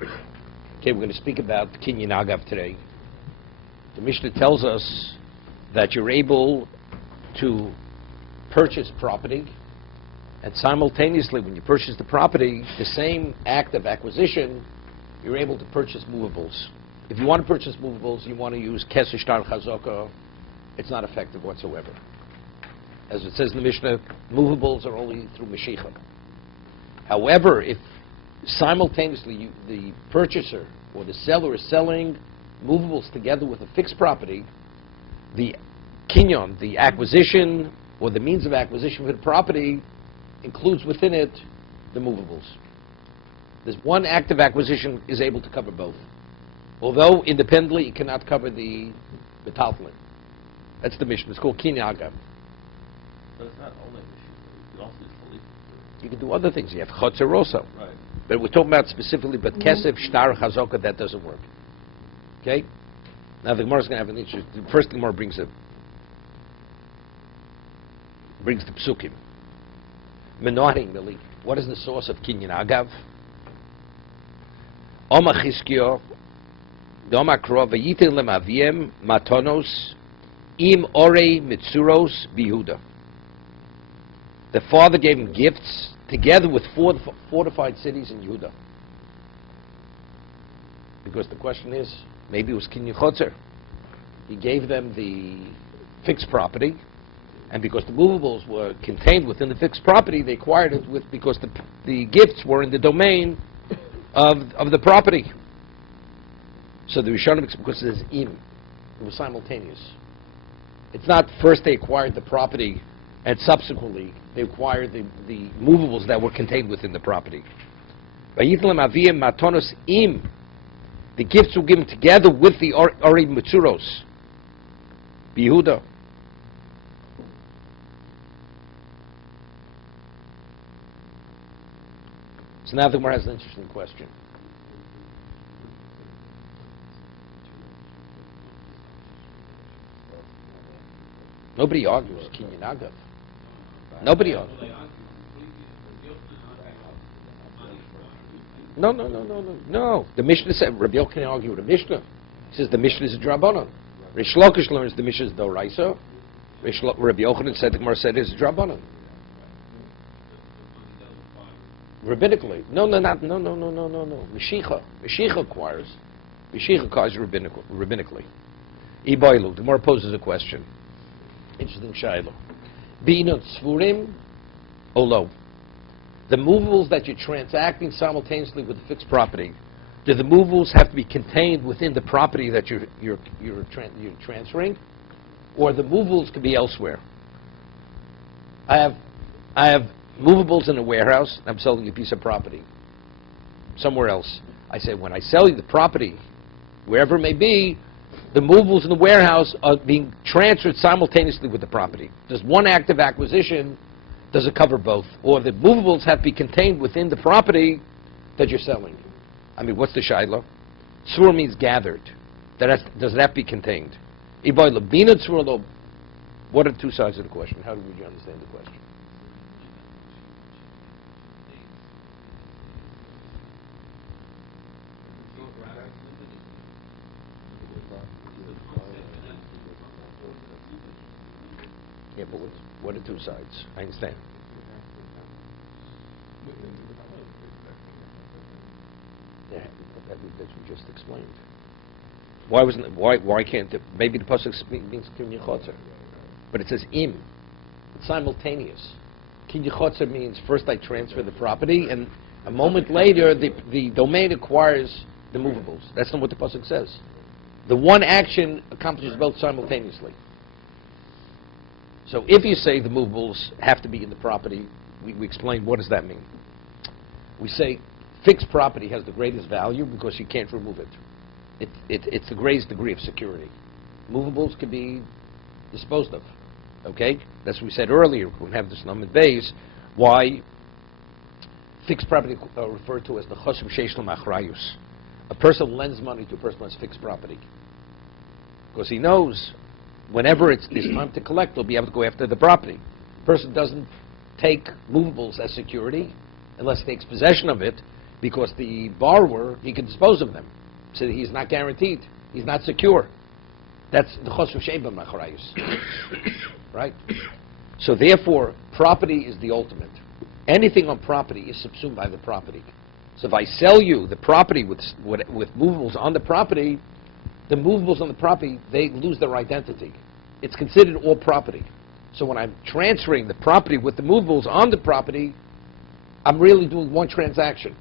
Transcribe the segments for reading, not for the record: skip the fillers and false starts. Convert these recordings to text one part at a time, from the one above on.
Okay, we're going to speak about Kinyan Agav today. The Mishnah tells us that you're able to purchase property, and simultaneously, when you purchase the property, the same act of acquisition, you're able to purchase movables. If you want to purchase movables, you want to use Keseh Shtar Chazaka, it's not effective whatsoever. As it says in the Mishnah, movables are only through Mashiach. However, if simultaneously the purchaser or the seller is selling movables together with a fixed property, the kinyon, the acquisition or the means of acquisition for the property, includes within it the movables. This one act of acquisition is able to cover both. Although independently it cannot cover the metaltalin. That's the Mishnah. It's called Kinyan Agav. But it's not only Mishnah. You also do Chalitza. You can do other things. You have Chotzer also. Right. But we're talking about specifically, but Kesef, Shtar, Chazaka, that doesn't work. Okay? Now the Gemara is going to have an interest. First, the Gemara brings the Psukim. Menohing, really. What is the source of Kinyan Agav? Oma Chizkiyo, Doma Krov, Vayitin Lemaviem, Matonos, Im Orei Mitsuros Bihuda. The father gave him gifts together with fortified cities in Yehuda. Because the question is, maybe it was Kinyan Chotzer. He gave them the fixed property, and because the movables were contained within the fixed property, they acquired it because the gifts were in the domain of the property. So the Rishonim, because it says im, it was simultaneous. It's not first they acquired the property and subsequently they acquired the movables that were contained within the property. Vayitlam aviyim matonos im, the gifts were given together with the Ori Mitsuros, Yehuda. So now the Gemara has an interesting question. Nobody argues Kinyan Agav. Nobody argues. No. The Mishnah said, Rabbi Yochanan can argue with the Mishnah. He says the Mishnah is a Drabanan. Rish Lakish learns the Mishnah is Doraisa. Rabbi Yochanan said the Gemara said it's a Drabanan. Rabbinically. No. Mashiach acquires. Mashiach acquires rabbinically. Ibailu. The Gemara poses a question. Interesting shayla. Beinot tzvurim olo. The movables that you're transacting simultaneously with the fixed property, do the movables have to be contained within the property that you're transferring, or the movables can be elsewhere? I have movables in a warehouse. I'm selling you a piece of property somewhere else. I say, when I sell you the property, wherever it may be, the movables in the warehouse are being transferred simultaneously with the property. Does one act of acquisition, does it cover both? Or the movables have to be contained within the property that you're selling? I mean, what's the shayla? Tzvur means gathered. Does that be contained? What are the two sides of the question? How would you understand the question? Yeah, but what are two sides? I understand. Yeah, that's what we just explained. Why can't it? Maybe the pasuk means Kinyan Chotzer, but it says im. It's simultaneous. Kinyan Chotzer means first I transfer the property, and a moment later the domain acquires the movables. That's not what the pasuk says. The one action accomplishes both simultaneously. So if you say the movables have to be in the property, we explain what does that mean. We say fixed property has the greatest value because you can't remove it. It's the greatest degree of security. Movables can be disposed of. Okay? That's what we said earlier. We have this Lamed Beis. Why fixed property referred to as the Chosum Sheish L'Machrayus. A person lends money to a person who has fixed property. Because he knows whenever it's time to collect, they'll be able to go after the property. The person doesn't take movables as security unless he takes possession of it. because the borrower, he can dispose of them. So he's not guaranteed. He's not secure. That's the chosru sheba machrayus. Right? So therefore, property is the ultimate. Anything on property is subsumed by the property. So if I sell you the property with movables on the property, the movables on the property, they lose their identity. It's considered all property. So when I'm transferring the property with the movables on the property, I'm really doing one transaction.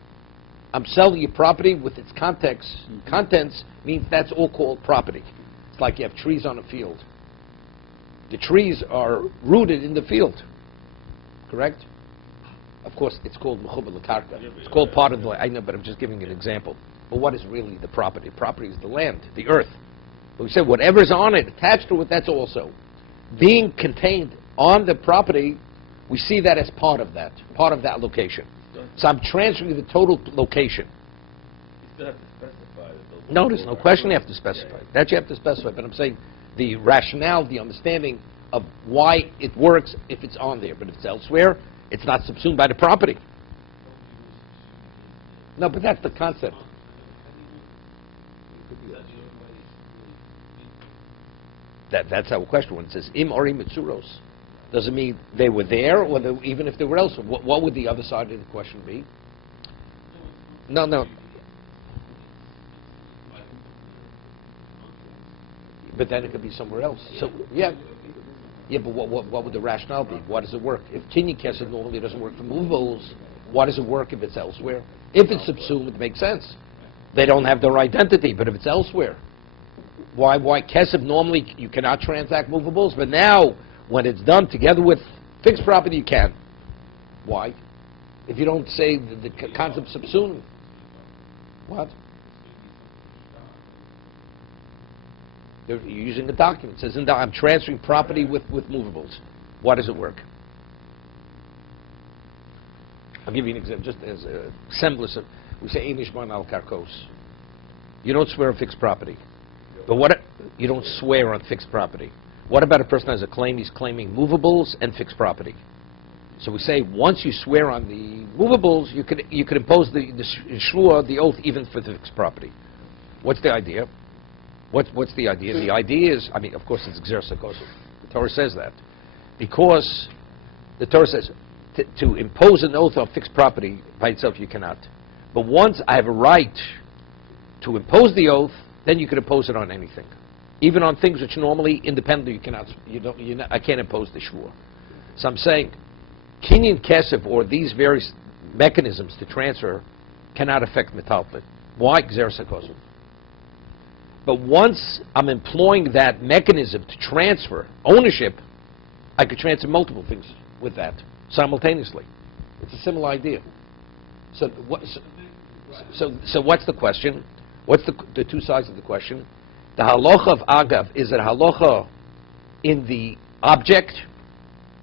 I'm selling you property with its contents means that's all called property. It's like you have trees on a field. The trees are rooted in the field, correct? Of course, it's called mechuber l'karka. It's called part of the land. I know, but I'm just giving an example. But what is really the property? Property is the land, the earth. But we said whatever's on it, attached to it, that's also. Being contained on the property, we see that as part of that location. So I'm transferring the total location. You still have to specify that those. No, there's no question you have to specify. That you have to specify, but I'm saying the rationale, the understanding of why it works if it's on there. But if it's elsewhere, it's not subsumed by the property. No, but that's the concept. That's our question. When it says im orim mitzuros, does it mean they were there, or even if they were elsewhere? What would the other side of the question be? No. But then it could be somewhere else. So yeah, but what would the rationale be? Why does it work? If kinyan kesed normally doesn't work for movables, why does it work if it's elsewhere? If it's subsumed, it makes sense. They don't have their identity, but if it's elsewhere, why kesed normally you cannot transact movables, but now when it's done together with fixed property, you can. Why? If you don't say the concept subsumed, what? You're using a document. It says, I'm transferring property with movables. Why does it work? I'll give you an example, just as a semblance of, we say, Einishman al karkos. You don't swear on fixed property. But you don't swear on fixed property. What about a person who has a claim? He's claiming movables and fixed property. So we say, once you swear on the movables, you could impose the shvua, the oath, even for the fixed property. What's the idea? What's the idea? The idea is, of course, it's gzer sakosu. The Torah says that. Because the Torah says, to impose an oath on fixed property by itself, you cannot. But once I have a right to impose the oath, then you can impose it on anything. Even on things which normally, independently, I can't impose the shvua. So I'm saying, kinyan kesef, or these various mechanisms to transfer, cannot affect metalplit. Why? Gzer sakosu. But once I'm employing that mechanism to transfer ownership, I could transfer multiple things with that simultaneously. It's a similar idea. So what's the question? What's the two sides of the question? The halacha of agav, is it halacha in the object?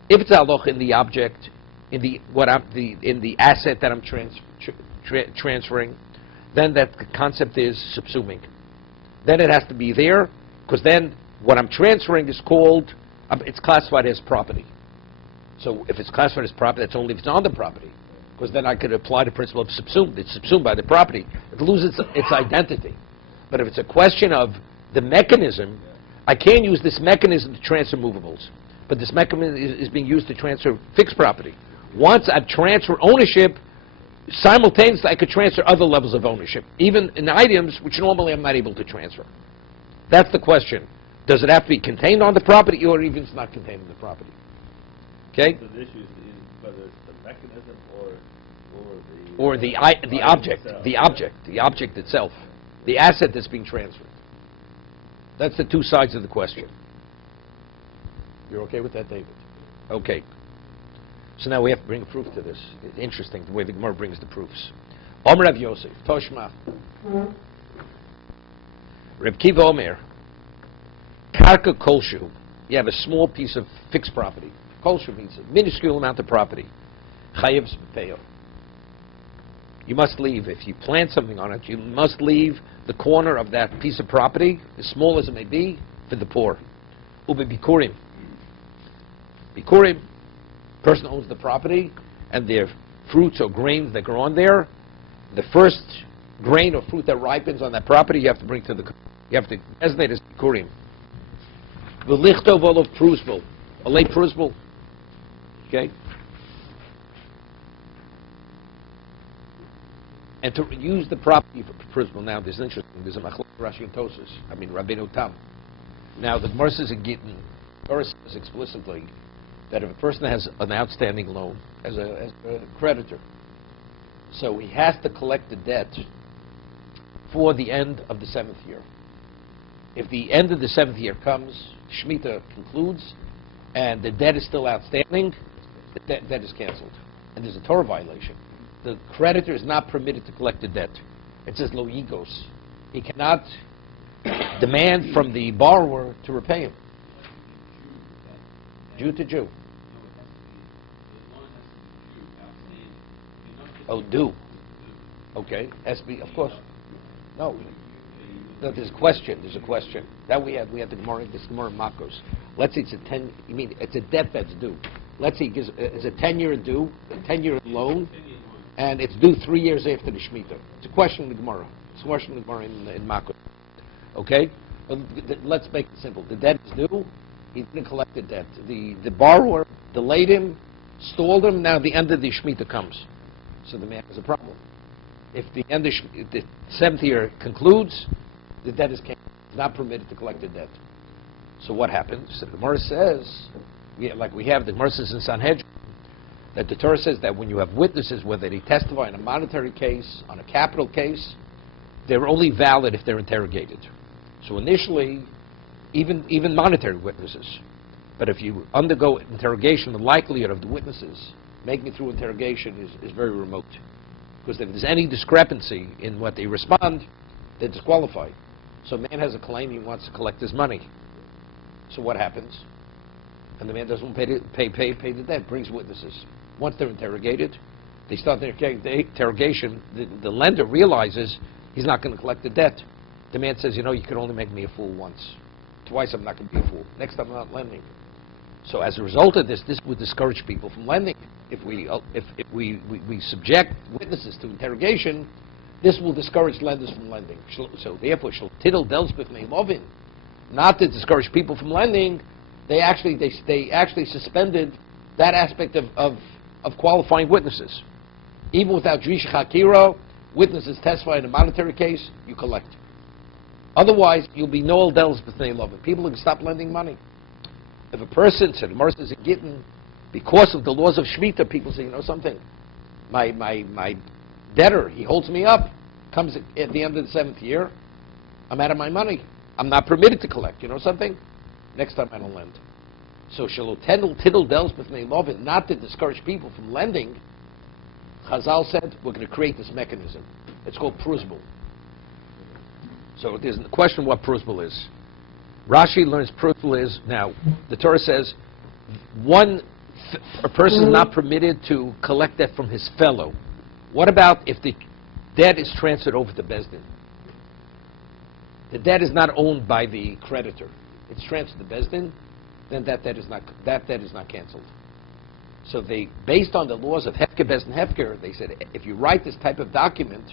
If it's halacha in the object, in the asset that I'm transferring, then that concept is subsuming. Then it has to be there, because then what I'm transferring is called, it's classified as property. So if it's classified as property, that's only if it's on the property, because then I could apply the principle of subsumed. It's subsumed by the property. It loses its identity. But if it's a question of the mechanism, I can use this mechanism to transfer movables. But this mechanism is being used to transfer fixed property. Once I transfer ownership, simultaneously I could transfer other levels of ownership, even in items which normally I'm not able to transfer. That's the question. Does it have to be contained on the property, or even if it's not contained in the property? Okay? So the issue is whether it's the mechanism or the object, itself. the object itself, the asset that's being transferred. That's the two sides of the question. You're okay with that, David? Okay. So now we have to bring a proof to this. It's interesting the way the Gemara brings the proofs. Omer Rav Yosef, Toshma. Reb Kiva Omer, Karka Kolshu. You have a small piece of fixed property. Kolshu means a minuscule amount of property. Chayev Peyo. You must leave. If you plant something on it, you must leave the corner of that piece of property, as small as it may be, for the poor. Ube Bikurim. Bikurim, person owns the property, and their fruits or grains that grow on there, the first grain of fruit that ripens on that property, you have to bring to you have to designate as bikurim. V'lichtov olav prusbul, olay prusbul. Okay. And to use the property for prusbul. Now, there's a machlok Rashi and Tosas. I mean, Rabbeinu Tam. Now, the Gemara says in Gittin, Torah says explicitly that if a person has an outstanding loan as a creditor, so he has to collect the debt for the end of the 7th year. If the end of the 7th year comes, Shemitah concludes, and the debt is still outstanding, the debt is canceled. And there's a Torah violation. The creditor is not permitted to collect the debt. It says lo yigos. He cannot demand from the borrower to repay him. Jew to Jew. Oh, due. Okay. SB, of course. No. No, there's a question. There's a question. That we had the Gemara, this Gemara Makos. Let's say it's a 10, you mean it's a debt that's due. Let's say it's a 10-year due, a 10-year loan, and it's due 3 years after the Shemitah. It's a question in the Gemara. It's a question in the Gemara in Makos. Okay? Let's make it simple. The debt is due. He didn't collect the debt. The borrower delayed him, stalled him. Now the end of the Shemitah comes. So the man has a problem. If the end of the 7th year concludes, the debt is canceled. It's not permitted to collect the debt. So what happens? So the Gemara says, like we have the Gemara says in Sanhedrin, that the Torah says that when you have witnesses, whether they testify in a monetary case, on a capital case, they're only valid if they're interrogated. So initially, even monetary witnesses. But if you undergo interrogation, the likelihood of the witnesses making it through interrogation is very remote. Because if there's any discrepancy in what they respond, they're disqualified. So a man has a claim, he wants to collect his money. So what happens? And the man doesn't pay the debt, brings witnesses. Once they're interrogated, they start the interrogation, the lender realizes he's not going to collect the debt. The man says, you can only make me a fool once. Twice I'm not going to be a fool. Next time I'm not lending. So as a result of this would discourage people from lending. If we subject witnesses to interrogation, this will discourage lenders from lending. So therefore, Tiddle Delspith may lovin, not to discourage people from lending, they actually suspended that aspect of qualifying witnesses. Even without Drisha Hakira, witnesses testify in a monetary case, you collect. Otherwise, you'll be no Delspith may lovin. People can stop lending money. If a person said, the Gemara says in Gittin, because of the laws of Shemitah, people say, something, my debtor, he holds me up, comes at the end of the 7th year, I'm out of my money. I'm not permitted to collect. Something? Next time I don't lend. So Shalom Tiddle Delspith may love it, not to discourage people from lending. Chazal said, we're going to create this mechanism. It's called prusbul. So there's a question what prusbul is. Rashi learns prusbul is, now, the Torah says, a person is not permitted to collect that from his fellow. What about if the debt is transferred over to Bezdin? The debt is not owned by the creditor. It's transferred to Bezdin, then that debt is not canceled. So based on the laws of Hefker, Bezdin, Hefker, they said if you write this type of document,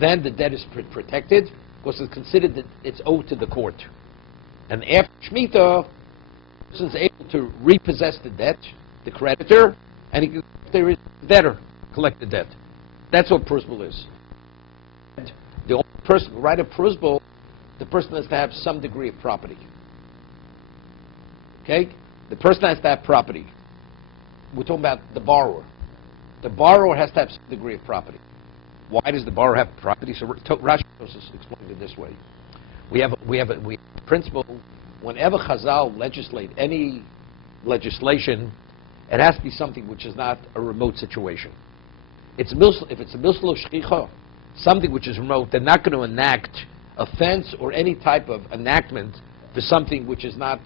then the debt is protected because it's considered that it's owed to the court. And after Shemitah, the person is able to repossess the debt, the creditor, and if there is a debtor, collect the debt. That's what prusbul is. The only person who write a prusbul, the person has to have some degree of property. Okay? The person has to have property. We're talking about the borrower. The borrower has to have some degree of property. Why does the borrower have property? So Rashi explained it this way. We have a principle. Whenever Chazal legislate any legislation, it has to be something which is not a remote situation. If it's a milslo shchicha, something which is remote, they're not going to enact a fence or any type of enactment for something which is not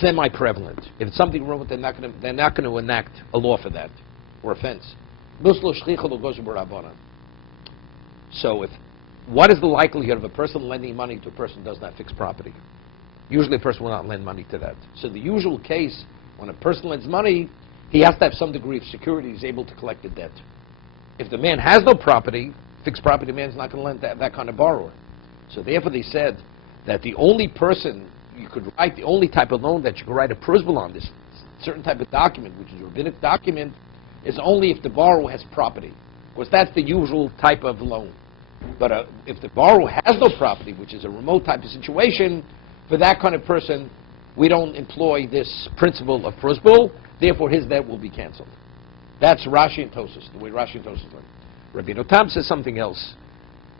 semi-prevalent. If it's something remote, they're not going to enact a law for that or a fence. Milslo shchicha lo goes b'rabbanan. So what is the likelihood of a person lending money to a person who does not fix property? Usually a person will not lend money to that. So the usual case, when a person lends money, he has to have some degree of security. He's able to collect the debt. If the man has no property, fixed property man's not going to lend that kind of borrower. So therefore they said that the only person you could write, the only type of loan that you could write a prusbul on, this certain type of document, which is a rabbinic document, is only if the borrower has property. Of course, that's the usual type of loan. But if the borrower has no property, which is a remote type of situation, for that kind of person, we don't employ this principle of prusbul, therefore his debt will be canceled. That's Rashi and Tosas, the way Rashi and Tosas learn. Rabbi Notam says something else.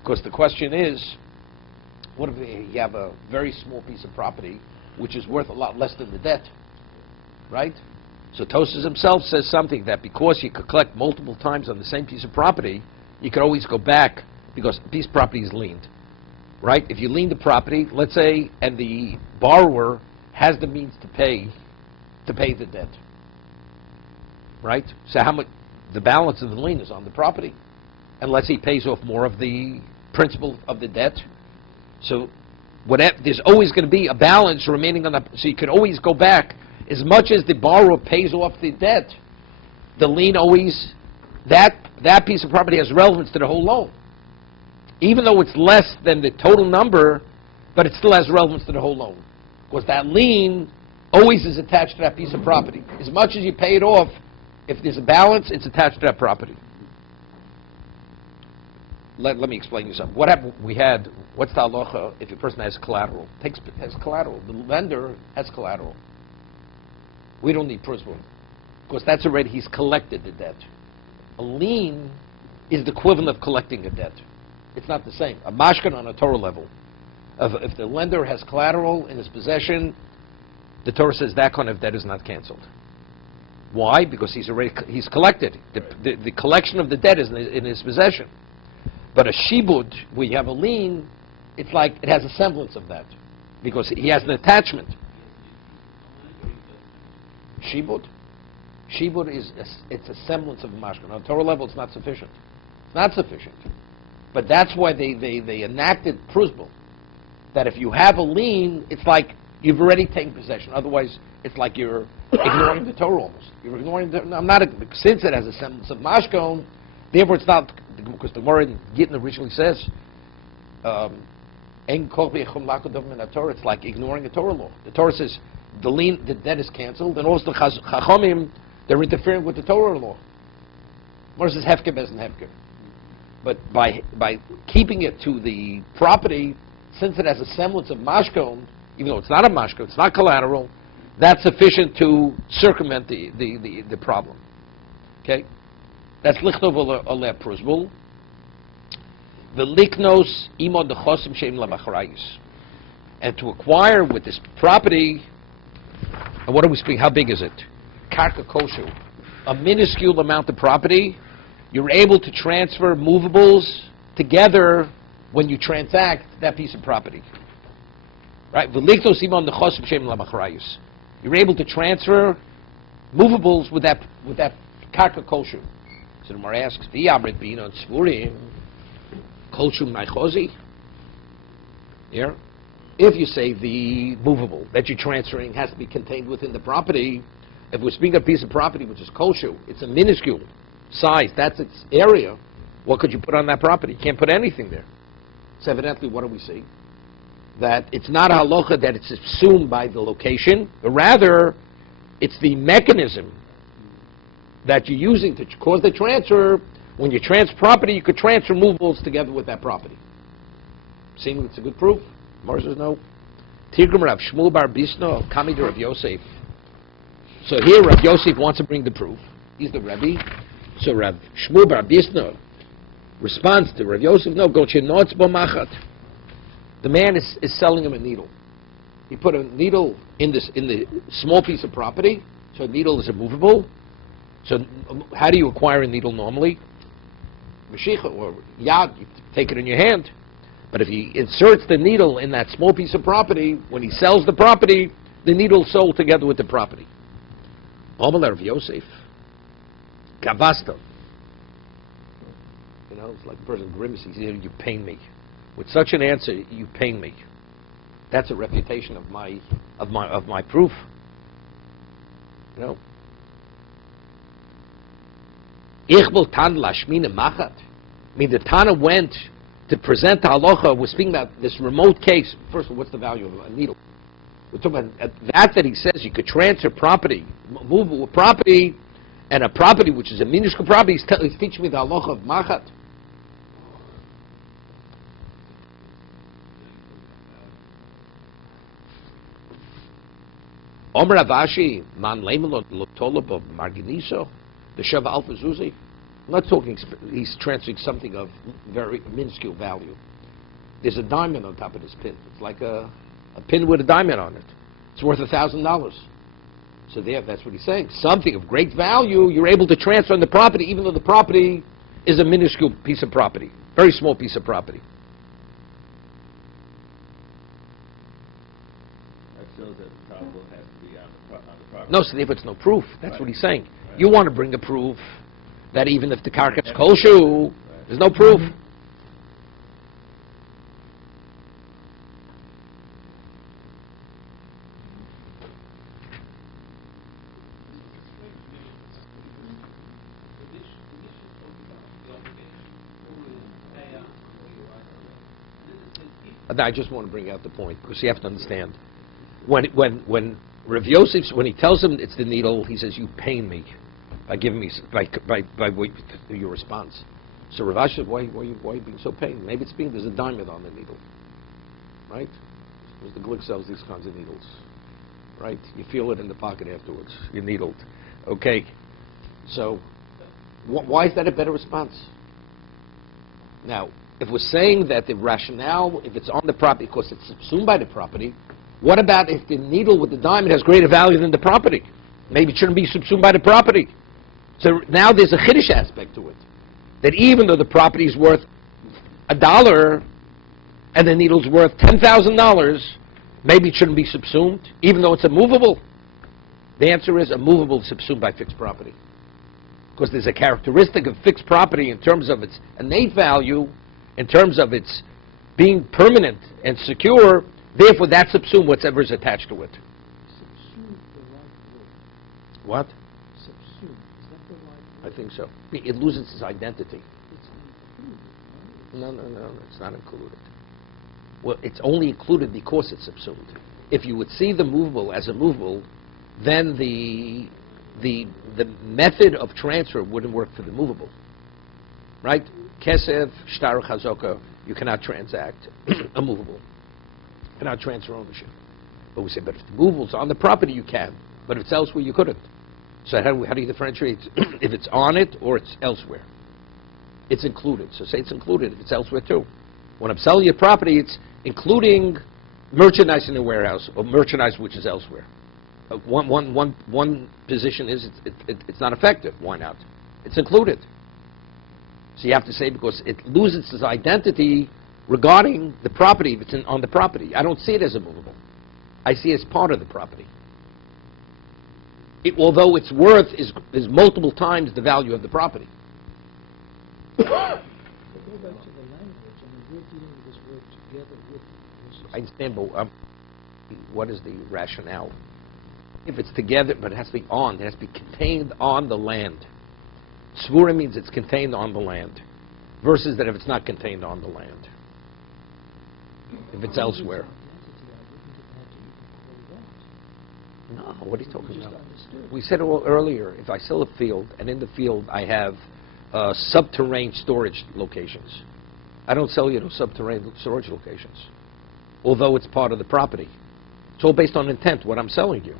Because the question is, what if you have a very small piece of property which is worth a lot less than the debt? Right? So Tosas himself says something that because you could collect multiple times on the same piece of property, you could always go back because a piece of property is liened. Right? If you lien the property, let's say, and the borrower has the means to pay the debt. Right? So how much the balance of the lien is on the property, unless he pays off more of the principal of the debt. So there's always going to be a balance remaining on that. So you can always go back as much as the borrower pays off the debt. The lien always that piece of property has relevance to the whole loan, even though it's less than the total number, but it still has relevance to the whole loan because that lien always is attached to that piece of property. As much as you pay it off, if there's a balance, it's attached to that property. Let me explain you something. What happened? What's the halacha if a person has collateral? Has collateral. The lender has collateral. We don't need prusbul because that's already, he's collected the debt. A lien is the equivalent of collecting a debt. It's not the same. A mashkan on a Torah level. If the lender has collateral in his possession, the Torah says that kind of debt is not canceled. Why? Because he's collected. The collection of the debt is in his possession. But a shibud, where you have a lien, it's like it has a semblance of that, because he has an attachment. Shibud is it's a semblance of a mashkan. On a Torah level, it's not sufficient. It's not sufficient. But that's why they enacted prusbul, that if you have a lien, it's like you've already taken possession. Otherwise, it's like you're ignoring the Torah almost. You're ignoring since it has a semblance of mashkon, therefore it's not, because the Gemara in Gittin originally says, it's like ignoring a Torah law. The Torah says the debt is canceled, and also the Chachomim, they're interfering with the Torah law. Gemara says hefker bezin hefker. But by keeping it to the property, since it has a semblance of mashkon, even though it's not a mashkon, it's not collateral, that's sufficient to circumvent the problem. Okay? That's lichtov oleh prusbul. The liknos imod dechosim sheim lamachrayis. And to acquire with this property, and what are we speaking? How big is it? Karka koshu. A minuscule amount of property. You're able to transfer movables together when you transact that piece of property. Right? The liknos imod dechosim sheim lamachrayis. You're able to transfer movables with that karka koshu. So the Gemara asks, "V'yamrit b'ino tzvurim koshu ma'chozi." Here, if you say the movable that you're transferring has to be contained within the property, if we're speaking of a piece of property which is koshu, it's a minuscule size. That's its area. What could you put on that property? You can't put anything there. So evidently, what do we see? That it's not a halacha that it's assumed by the location, but rather it's the mechanism that you're using to cause the transfer. When you transfer property, you could transfer movables together with that property. Seeing it's a good proof? Mars says no. Tigrum Rav Shmuel bar Bisno, Kami to Rav Yosef. So here Rav Yosef wants to bring the proof. He's the Rebbe. So Rav Shmuel bar Bisno responds to Rav Yosef, no, go chenotz bo machat. The man is selling him a needle. He put a needle in the small piece of property, so a needle is immovable. So how do you acquire a needle normally? Mashiach or yad, you take it in your hand. But if he inserts the needle in that small piece of property, when he sells the property, the needle is sold together with the property. Omer of Yosef, Gavasta. You know, it's like a person grimaces. You pain me. With such an answer, you pain me. That's a refutation of my proof. You know. Ich will tan lashmine machat. I mean, the Tana went to present the halacha, was speaking about this remote case. First of all, what's the value of a needle? We're talking about that he says you could transfer property, movable property, and a property which is a minuscule property. He's teaching me the halacha of machat. Omer Avashi, man leimel lotolab of marginiso, the shava alpha zuzi. I'm not talking, he's transferring something of very minuscule value. There's a diamond on top of this pin. It's like a pin with a diamond on it. It's worth $1,000. So there, that's what he's saying. Something of great value you're able to transfer on the property, even though the property is a minuscule piece of property, very small piece of property. That shows that the problem has to be on the property. No, so therefore it's no proof. That's Right. what he's saying. Right. You want to bring a proof that even if the karkat's koshu, there's no proof. I just want to bring out the point because you have to understand when Rav Yosef, when he tells him it's the needle, he says, "You pain me by giving me your response." So Rav Ashi said, "Why are you being so pained? Maybe it's being there's a diamond on the needle, right? Because the Glick sells these kinds of needles, right? You feel it in the pocket afterwards. You're needled, okay? So why is that a better response? Now, if we're saying that the rationale, if it's on the property because it's subsumed by the property, what about if the needle with the diamond has greater value than the property? Maybe it shouldn't be subsumed by the property. So now there's a chiddush aspect to it. That even though the property is worth $1 and the needle's worth $10,000, maybe it shouldn't be subsumed, even though it's a movable. The answer is a movable is subsumed by fixed property. Because there's a characteristic of fixed property in terms of its innate value, in terms of its being permanent and secure, therefore that subsumes whatever is attached to it. Subsume the right word. What? Subsume. Is that the right word? I think so. It loses its identity. It's included, right? No, it's not included. Well, it's only included because it's subsumed. If you would see the movable as a movable, then the method of transfer wouldn't work for the movable. Right? Kesef, shtar, chazoka, you cannot transact a movable. You cannot transfer ownership. But we say, but if the moveable's on the property, you can. But if it's elsewhere, you couldn't. So how do you differentiate if it's on it or it's elsewhere? It's included. So say it's included if it's elsewhere too. When I'm selling your property, it's including merchandise in the warehouse or merchandise which is elsewhere. One position is it's not effective. Why not? It's included. So you have to say because it loses its identity regarding the property if it's on the property. I don't see it as a movable. I see it as part of the property. Although its worth is multiple times the value of the property. But go back to the language, and we're dealing with this word together with. I understand, but what is the rationale? If it's together, but it has to be on, it has to be contained on the land. Svura means it's contained on the land, versus that if it's not contained on the land, if it's elsewhere. No, what are you talking about? We said it earlier, if I sell a field, and in the field I have subterranean storage locations, I don't sell you to subterranean storage locations, although it's part of the property. It's all based on intent, what I'm selling you.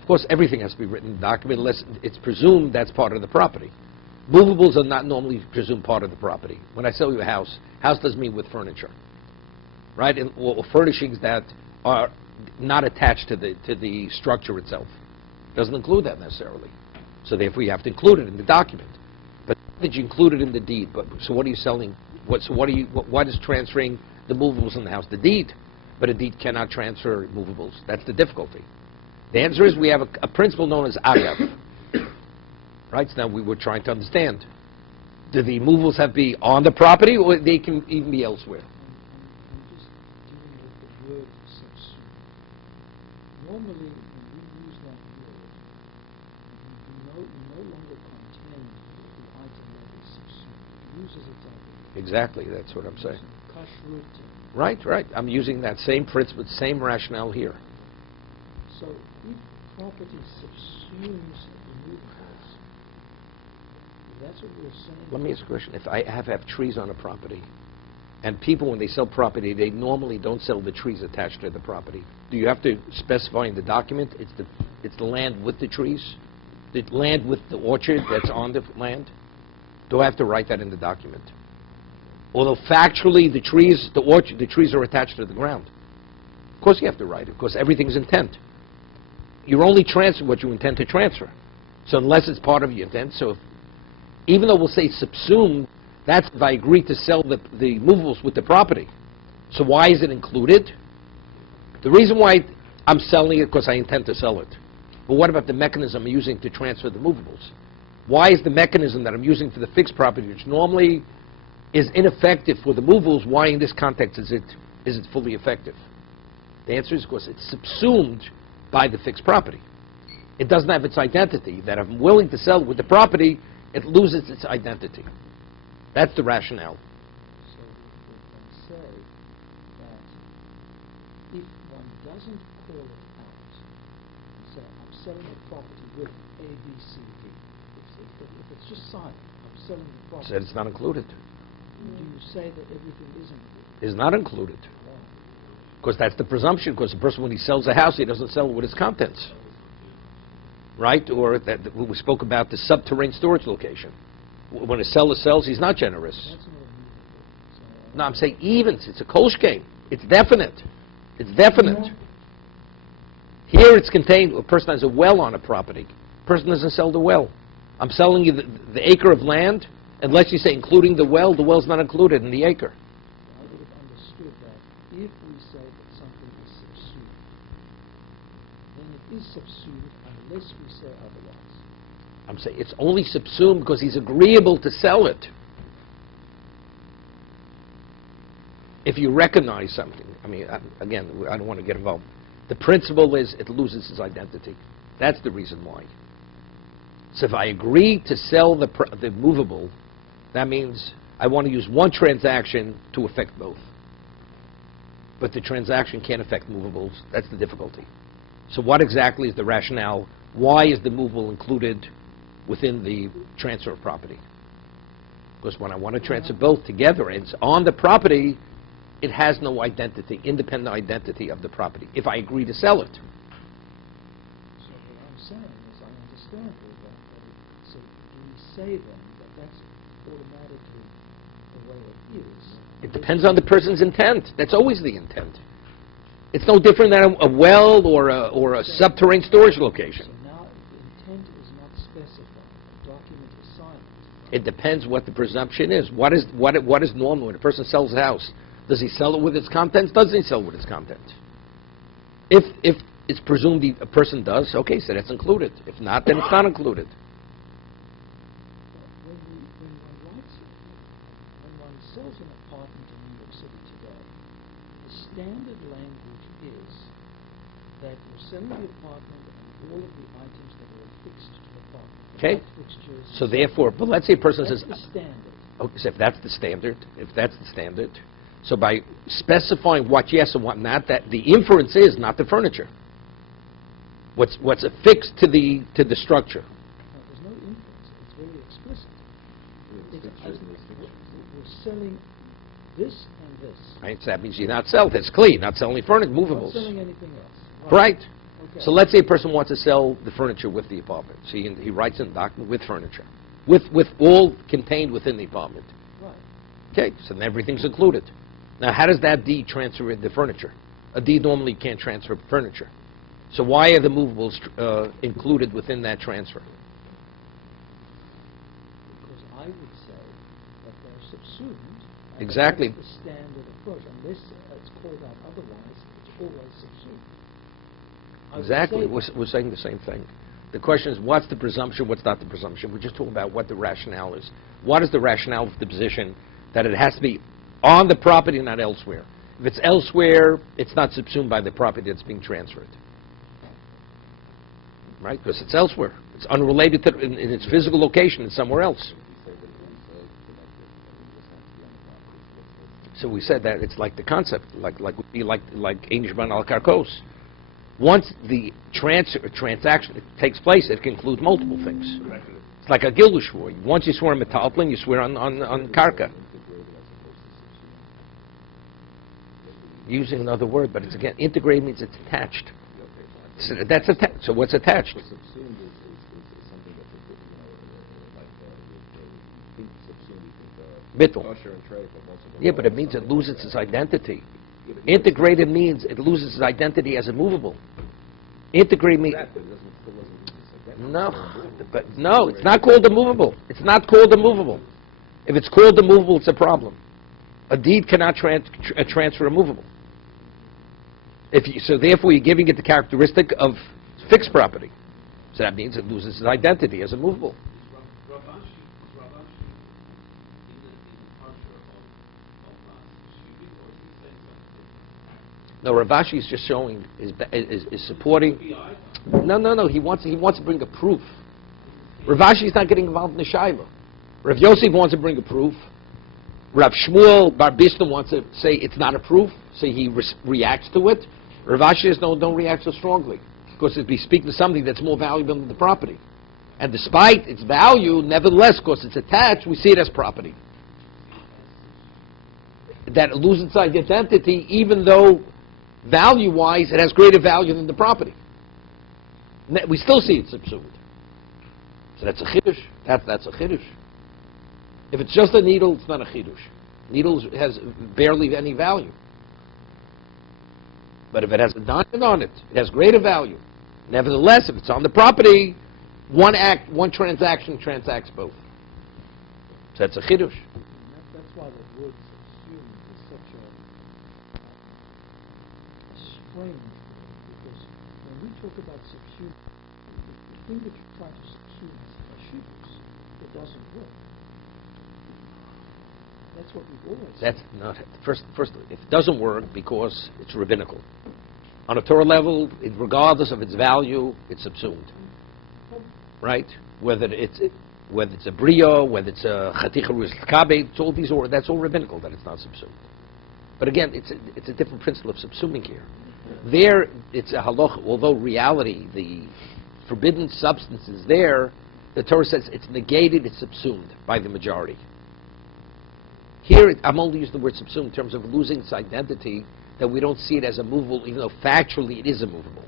Of course, everything has to be written in the document unless it's presumed that's part of the property. Movables are not normally presumed part of the property. When I sell you a house doesn't mean with furniture, right? Or furnishings that are not attached to the structure itself. Doesn't include that necessarily. So therefore you have to include it in the document. But did you include it in the deed? But so what are you selling? What is transferring the movables in the house? The deed. But a deed cannot transfer movables. That's the difficulty. The answer is we have a principle known as agav. Right? So now we were trying to understand. Do the movables have to be on the property or they can even be elsewhere? I'm just dealing with the word subsume. Normally, when we use that word, we no longer contain the item that is subsumed. It loses its identity. Exactly, that's what I'm saying. Kashrut. Right, right. I'm using that same principle, same rationale here. So if property subsumes the movables, that's what we're saying. Let me ask a question. If I have trees on a property, and people, when they sell property, they normally don't sell the trees attached to the property. Do you have to specify in the document it's the land with the trees? The land with the orchard that's on the land? Do I have to write that in the document? Although factually the trees are attached to the ground. Of course you have to write it, because everything's intent. You're only transferring what you intend to transfer. So unless it's part of your intent, even though we'll say subsumed, that's if I agree to sell the movables with the property. So why is it included? The reason why I'm selling it because I intend to sell it. But what about the mechanism I'm using to transfer the movables? Why is the mechanism that I'm using for the fixed property, which normally is ineffective for the movables, why in this context is it fully effective? The answer is because it's subsumed by the fixed property. It doesn't have its identity. That if I'm willing to sell with the property, it loses its identity. That's the rationale. So we can say that if one doesn't call it out and say, I'm selling the property with A, B, C, D, if it's just silent, I'm selling the property. Said it's not included. Do you say that everything is included? Is not included. No. Because that's the presumption, because the person, when he sells a house, he doesn't sell it with its contents. Right? Or that we spoke about the subterranean storage location. When a seller sells, he's not generous. That's not a movable. No, I'm saying even. It's a kolsh game. It's definite. It's definite. Here it's contained. A person has a well on a property. A person doesn't sell the well. I'm selling you the acre of land, unless you say including the well's not included in the acre. I would have understood that if we say that something is subsumed, then it is subsumed unless we say otherwise. I'm saying it's only subsumed because he's agreeable to sell it. If you recognize something, I mean, again, I don't want to get involved. The principle is it loses its identity. That's the reason why. So if I agree to sell the movable, that means I want to use one transaction to affect both. But the transaction can't affect movables. That's the difficulty. So what exactly is the rationale? Why is the movable included within the transfer of property? Because when I want to transfer both together and it's on the property, it has no identity, independent identity of the property, if I agree to sell it. So what I'm saying is I understand all that, but so do we say then that that's automatically the way it is? It depends on the person's intent. That's always the intent. It's no different than a well or a subterranean storage location. So now the intent is not specified. The document is silent. It depends what the presumption is. What is normal when a person sells a house? Does he sell it with its contents? Doesn't he sell it with its contents? If it's presumed a person does, okay, so that's included. If not, then it's not included. When one sells an apartment in New York City today, the standard language is that you're selling the apartment and all of the items that are affixed to the apartment. Okay. Light fixtures, So therefore, but let's say a person that's says, the standard. okay, so if that's the standard, so by specifying what yes and what not, that the inference is not the furniture. What's affixed to the structure. No, there's no inference. It's very explicit. We're selling this and this. Right? So that means you're not selling. It's clean. Not selling furniture, Not movables. selling anything else. Right. Okay. So let's say a person wants to sell the furniture with the apartment. So he writes in the document with furniture, with all contained within the apartment. Right. Okay, so then everything's included. Now, how does that deed transfer the furniture? A deed normally can't transfer furniture. So why are the movables included within that transfer? Because I would say that they're subsumed. And Exactly. That's the standard approach. Unless it's called out otherwise, it's always subsumed. I would Exactly. say We're saying the same thing. The question is, what's the presumption, what's not the presumption? We're just talking about what the rationale is. What is the rationale of the position that it has to be on the property, not elsewhere? If it's elsewhere, it's not subsumed by the property that's being transferred. Right? Because it's elsewhere. It's unrelated to in its physical location. It's somewhere else. So we said that it's like the concept, like Einishban al Karkos. Once the transaction takes place, it can include multiple things. It's like a Gildush war. Once you swear on Metalplin, you swear on Karka. Using another word, but it's again, integrated means it's attached. So that's attached. So what's attached? Subsumed is something that's Bittul. kosher and trade, but most of them Yeah, but it means it loses its identity. Integrated means it loses its identity as a movable. Integrated means... Exactly, it still doesn't lose its identity. No, but no, it's not called a movable. It's not called a movable. If it's called a movable, it's a problem. A deed cannot transfer a movable. So therefore, you're giving it the characteristic of fixed property. So that means it loses its identity as a movable. No, Ravashi is just showing, is supporting. No. He wants to bring a proof. Ravashi is not getting involved in the Shaila. Rav Yosef wants to bring a proof. Rav Shmuel Bar Bishna wants to say it's not a proof, so he reacts to it. Ravashi says don't react so strongly, because it'd be speaking to something that's more valuable than the property. And despite its value, nevertheless, because it's attached, we see it as property. That it loses its identity, even though value-wise it has greater value than the property. We still see it subsumed. So that's a chiddush. That's a chiddush. If it's just a needle, it's not a chiddush. Needle has barely any value. But if it has a diamond on it, it has greater value. Nevertheless, if it's on the property, one transaction transacts both. So that's a chiddush. That's why the word subsumed is such a strange word, because when we talk about subsumed, the thing that you're trying to subsume is hashivus. It doesn't work. That's what we've always That's not first. It doesn't work because it's rabbinical. On a Torah level, regardless of its value, it's subsumed. Right? Whether it's a brio, whether it's a chaticha ruskabe, it's all these. That's all rabbinical that it's not subsumed. But again, it's a different principle of subsuming here. There, it's a halacha. Although reality, the forbidden substance is there, the Torah says it's negated, it's subsumed by the majority. Here, I'm only using the word subsumed in terms of losing its identity, that we don't see it as a movable, even though factually it is a movable.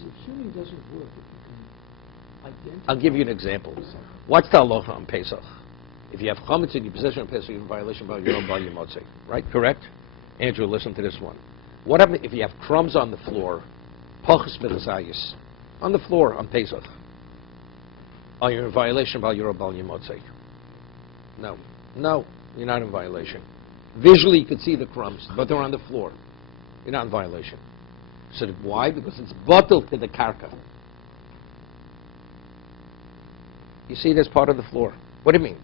subsuming doesn't work if you can identify. I'll give you an example. What's the halacha on Pesach? If you have chametz in your possession on Pesach, you're in violation by your own volume motzei. Right? Correct? Andrew, listen to this one. What happens if you have crumbs on the floor, pachas b'chazayis, on the floor on Pesach? Are you in violation by your own volume motzei? No, you're not in violation. Visually, you could see the crumbs, but they're on the floor. You're not in violation. So why? Because it's bottled to the karka. You see it as part of the floor. What do you mean?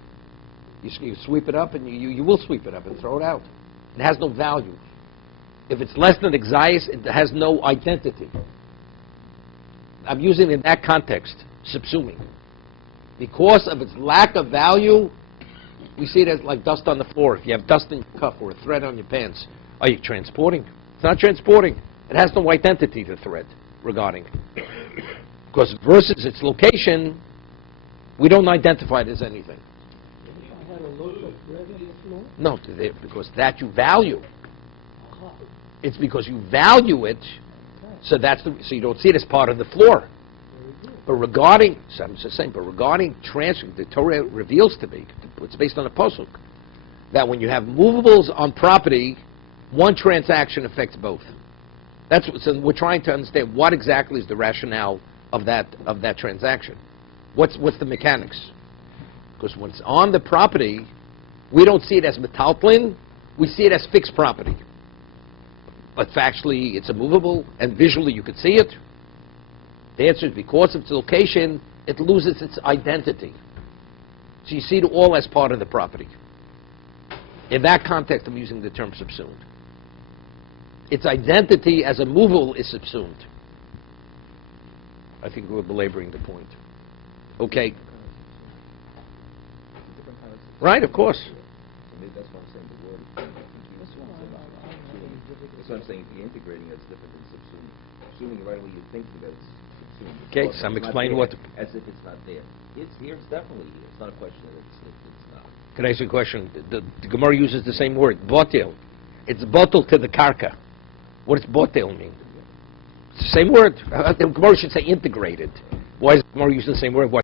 You sweep it up, and you will sweep it up and throw it out. It has no value. If it's less than exayis, it has no identity. I'm using it in that context, subsuming. Because of its lack of value, we see it as like dust on the floor. If you have dust in your cuff or a thread on your pants, are you transporting? It's not transporting. It has no identity, the thread, regarding. Because versus its location, we don't identify it as anything. If I had a loaf of bread on the floor, No, because that you value. aha, It's because you value it, okay, so you don't see it as part of the floor. very good. But regarding, so I'm just saying, but regarding transfer, the Torah reveals to me, it's based on a pasuk, that when you have movables on property, one transaction affects both. That's what, so we're trying to understand what exactly is the rationale of that transaction. What's the mechanics? Because when it's on the property, we don't see it as metalplin, we see it as fixed property. But factually, it's a movable, and visually you could see it. The answer is because of its location, it loses its identity. So you see it all as part of the property. In that context, I'm using the term subsumed. Its identity as a movable is subsumed. I think we're belaboring the point. Okay. Right, of course. So maybe that's what I'm saying, the word is confusing. That's what I'm having difficulty. That's what I'm saying, the integrating is different than subsuming. Subsuming right away, you're thinking that it's subsumed. It's Okay, not- so I'm it's not explaining there, what- as if it's not there. It's here, it's definitely here. It's not a question that it's not. Can I ask you a question? The Gemara uses the same word, botel. It's botel to the karka. What does botel mean? It's the same word. The Gemara should say integrated. Why is the Gemara using the same word? Why